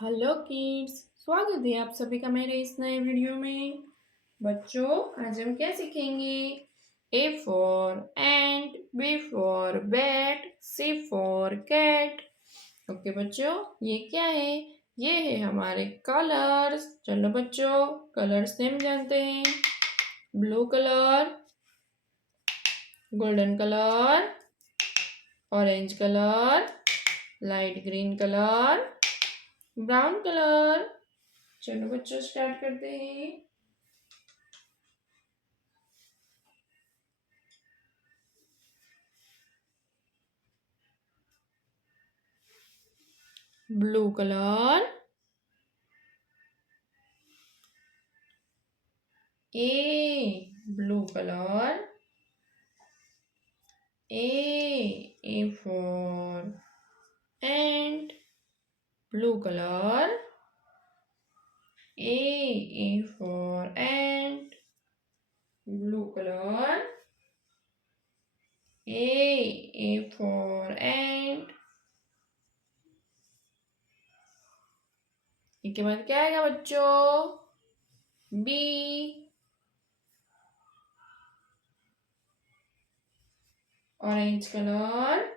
Hello kids. स्वागत है आप सभी का मेरे इस नए वीडियो में। बच्चों, आज हम क्या सीखेंगे? A for ant, B for bat, C for cat. Okay बच्चों, ये क्या है? ये है हमारे कलर्स। चलो बच्चों, कलर्स नेम जानते हैं। Blue colour, golden colour, orange colour, light green colour, brown colour. चलो बच्चों, स्टार्ट करते हैं। Blue colour, blue colour, A for ant, blue colour, A for ant, blue colour, A for ant. इसके बाद क्या आएगा बच्चों? B, orange colour,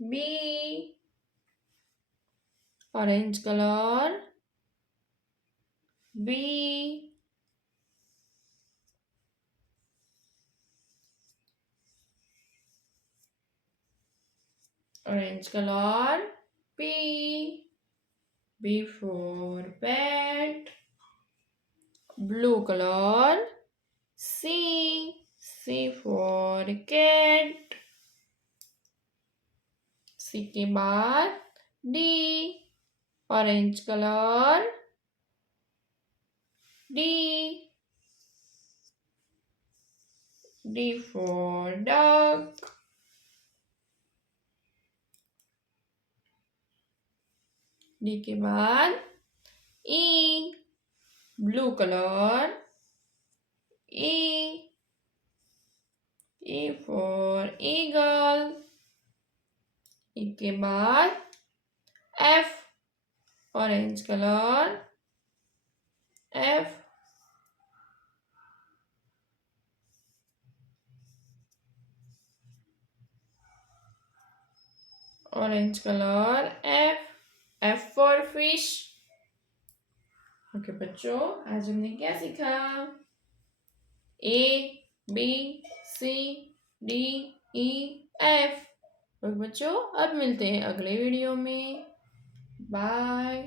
B, orange colour, B, orange color, B, B for bat, blue color, C, C for cat, C के बाद D, orange color, D, D for duck, D के बाद E, blue color, E, E for eagle, E के बाद F, orange color, F, orange color, F, F for fish। Okay बच्चों, आज हमने क्या सीखा? ए, बी, सी, डी, ई, एफ। और बच्चों, अब मिलते हैं अगले वीडियो में। बाय।